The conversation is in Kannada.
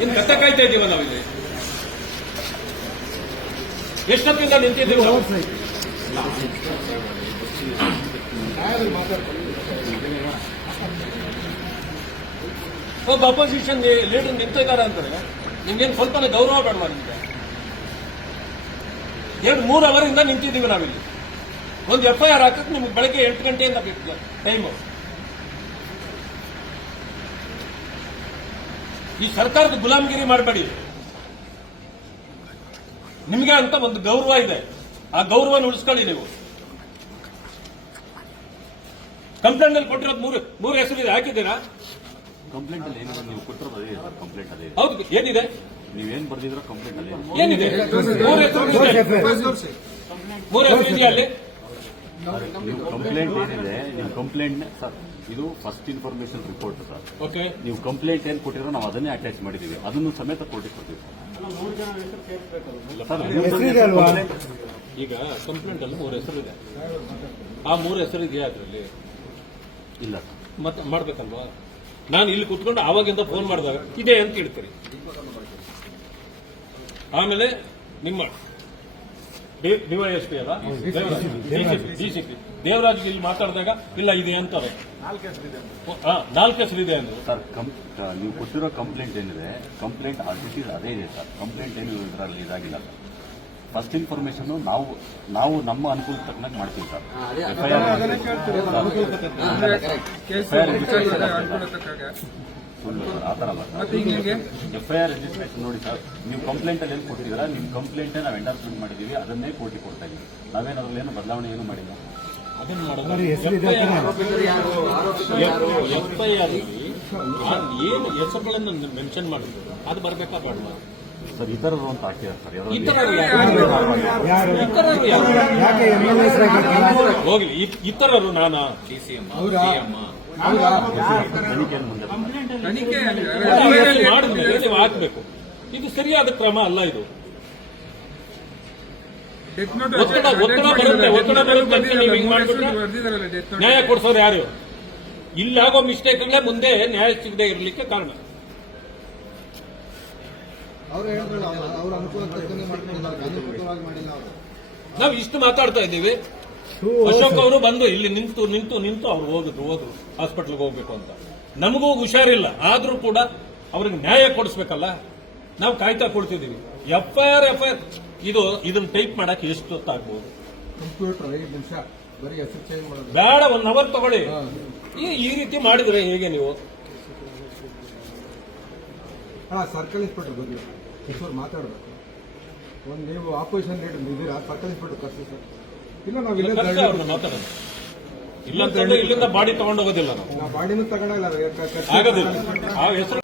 ಇನ್ನು ಗತ್ತ ಕಾಯ್ತಾ ಇದ್ದೀವ ನಾವಿಲ್ಲಿ ಎಷ್ಟೊತ್ತಿಂದ ನಿಂತಿದ್ದೀವಿ ನಾವು? ಒಬ್ಬ ಅಪೋಸಿಷನ್ ಲೀಡರ್ ನಿಂತಿದ್ದಾರೆ ಅಂತಾರೆ ನಿಮ್ಗೇನು ಸ್ವಲ್ಪನೇ ಗೌರವ ಬೇಡವಾ ನಿಮ್ಗೆ? 2-3 ಅವರಿಂದ ನಿಂತಿದ್ದೀವಿ ನಾವಿಲ್ಲಿ. ಒಂದು FIR ಹಾಕಕ್ಕೆ ನಿಮ್ಗೆ ಬೆಳಗ್ಗೆ 8 ಗಂಟೆಯಿಂದ ಬೇಕು ಟೈಮು. ಈ ಸರ್ಕಾರದ ಗುಲಾಮಗಿರಿ ಮಾಡಬೇಡಿ. ನಿಮಗೆ ಅಂತ ಒಂದು ಗೌರವ ಇದೆ, ಆ ಗೌರವನ ಉಳಿಸ್ಕೊಳ್ಳಿ ನೀವು. ಕಂಪ್ಲೇಂಟ್ ಅಲ್ಲಿ ಕೊಟ್ಟಿರೋದು ಮೂರು ಹೆಸರಿದೆ, ಹಾಕಿದ್ದೀರಾ? ಕಂಪ್ಲೇಂಟ್ ಅಲ್ಲಿ ಏನಿದೆ ನೀವು ಕೊಟ್ಟಿರೋದು ಅದೇ ಕಂಪ್ಲೇಂಟ್ ಅದೇ. ಹೌದು, ಏನಿದೆ? ನೀವೇನ್ ಬರ್ದಿದ್ರ ಕಂಪ್ಲೇಂಟ್ ಅಲ್ಲಿ ಏನಿದೆ? ಮೂರು ಹೆಸರು ಇದೆಯಾ ಅಲ್ಲಿ? ನೀವು ಕಂಪ್ಲೇಂಟ್ ಏನಿದೆ, ನೀವು ಕಂಪ್ಲೇಂಟ್ ಸರ್ ಇದು first information report sir. Okay, ನೀವು ಕಂಪ್ಲೇಂಟ್ ಏನ್ ಕೊಟ್ಟಿರೋ ನಾವು ಅದನ್ನೇ ಅಟ್ಯಾಚ್ ಮಾಡಿದೀವಿ, ಅದನ್ನು ಸಮೇತ ಕೋರ್ಟಿಗೆ ಕೊಡ್ತೀವಿ ಸರ್. ಈಗ ಕಂಪ್ಲೇಂಟ್ ಅಲ್ಲಿ 3 ಹೆಸರು ಇದೆ, ಆ 3 ಹೆಸರು ಇದೆಯಾ ಅದರಲ್ಲಿ? ಇಲ್ಲ ಮತ್ತೆ ಮಾಡ್ಬೇಕಲ್ವಾ? ನಾನು ಇಲ್ಲಿ ಕುತ್ಕೊಂಡು ಆವಾಗಿಂದ ಫೋನ್ ಮಾಡಿದಾಗ ಇದೆ ಅಂತ ಹೇಳ್ತೀರಿ. ಆಮೇಲೆ ನಿಮ್ಮ ಡಿವೈಎಸ್ಪಿ ಅಲ್ಲ, ಡಿಸಿಪಿ ದೇವರಾಜ್ಗೆ ಇಲ್ಲಿ ಮಾತಾಡಿದಾಗ ಇಲ್ಲ ಇದೆ ಅಂತಾರೆ. 4 ಹೆಸರಿದೆ ಅಂದ್ರು ಸರ್. ನೀವು ಕೊಟ್ಟಿರೋ ಕಂಪ್ಲೇಂಟ್ ಏನಿದೆ, ಕಂಪ್ಲೇಂಟ್ ಅದೇ ಇದೆ ಸರ್. ಕಂಪ್ಲೇಂಟ್ ಏನು ಇದರಲ್ಲಿ ಇದಾಗಿಲ್ಲ ಸರ್. ಫಸ್ಟ್ ಇನ್ಫಾರ್ಮೇಶನ್ ನಾವು ನಮ್ಮ ಅನುಕೂಲ ತಕ್ಕನಾಗಿ ಮಾಡ್ತೀವಿ ಸರ್. ಆ ಥರ ಅಲ್ಲ FIR ರಿಜಿಸ್ಟ್ರೇಷನ್ ನೋಡಿ ಸರ್. ನೀವು ಕಂಪ್ಲೇಂಟ್ ಅಲ್ಲಿ ಏನು ಕೊಟ್ಟಿದ್ದೀರಾ, ನಿಮ್ಮ ಕಂಪ್ಲೇಂಟೇ ನಾವು ಎಂಡಾರ್ಸ್ಮೆಂಟ್ ಮಾಡಿದ್ದೀವಿ, ಅದನ್ನೇ ಕೋರ್ಟಿಗೆ ಕೊಡ್ತಾ ಇದ್ದೀವಿ. ನಾವೇನು ಅದ್ರಲ್ಲಿ ಏನು ಬದಲಾವಣೆ ಏನು ಮಾಡಿಲ್ಲ. ಅದನ್ನು ಏನು ಹೆಸರುಗಳನ್ನು ಮೆನ್ಷನ್ ಮಾಡಿದ್ರು ಅದು ಬರಬೇಕಾ ಬೇಡವಾ ಸರ್? ಇತರರು ಅಂತ ಹಾಕಿದ್ದಾರೆ ಸರ್. ಹೋಗ್ಲಿ, ಇತರರು ನಾನಾ ಮಾಡಿದ್ಮೇಲೆ ನೀವು ಹಾಕ್ಬೇಕು. ಇದು ಸರಿಯಾದ ಕ್ರಮ ಅಲ್ಲ. ಇದು ಒತ್ತಡ ಬರುತ್ತೆ ನೀವು ಹಿಂಗ್ ಮಾಡ್ಬಿಟ್ರೆ ನ್ಯಾಯ ಕೊಡ್ಸೋರು ಯಾರು? ಇಲ್ಲಾಗೋ ಮಿಸ್ಟೇಕ್ಗಳೇ ಮುಂದೆ ನ್ಯಾಯ ಸಿಗದೆ ಇರಲಿಕ್ಕೆ ಕಾರಣ. ನಾವು ಇಷ್ಟು ಮಾತಾಡ್ತಾ ಇದ್ದೀವಿ, ಅಶೋಕ್ ಅವರು ಬಂದು ಇಲ್ಲಿ ನಿಂತು ಅವ್ರು ಹೋದ್ರು ಹಾಸ್ಪಿಟಲ್ಗೆ ಹೋಗ್ಬೇಕು ಅಂತ. ನಮಗೂ ಹುಷಾರಿಲ್ಲ, ಆದ್ರೂ ಕೂಡ ಅವ್ರಿಗೆ ನ್ಯಾಯ ಕೊಡಿಸ್ಬೇಕಲ್ಲ, ನಾವು ಕಾಯ್ತಾ ಕೊಡ್ತಿದ್ದೀವಿ. FIR ಇದನ್ನ ಟೈಪ್ ಮಾಡಕ್ಕೆ ಎಷ್ಟು ಹೊತ್ತಾಗ್ಬೋದು? ಕಂಪ್ಯೂಟರ್ 5 ನಿಮಿಷ ಬರೀ ಹೆಸರು ಚೇಂಜ್ ಮಾಡೋದು ಬೇಡ, 1 ಅವರ್ ತಗೊಳ್ಳಿ. ಈ ರೀತಿ ಮಾಡಿದ್ರೆ ಹೇಗೆ ನೀವು? ಸರ್ಕಲ್ ಇನ್ಸ್ಪೆಕ್ಟರ್ ಬಂದಿಲ್ಲ, ಕಿಶೋರ್ ಮಾತಾಡಬೇಕು. ನೀವು ಆಪೋಸಿಷನ್ ಲೀಡರ್ ಇದ್ದೀರಾ, ಸರ್ಕಲ್ ಇನ್ಸ್ಪೆಕ್ಟರ್ ಕರ್ಸಿ ಸರ್. ಇಲ್ಲ ನಾವು ಮಾತಾಡೋಣ. ಇಲ್ಲಂತಂದ್ರೆ ಇಲ್ಲಿಂದ ಬಾಡಿ ತಗೊಂಡು ಹೋಗೋದಿಲ್ಲ ನಾವು. ಬಾಡಿನೂ ತಗೊಳ್ಳಲ್ಲ, ಆಗೋದಿಲ್ಲ. ಆ ಹೆಸರು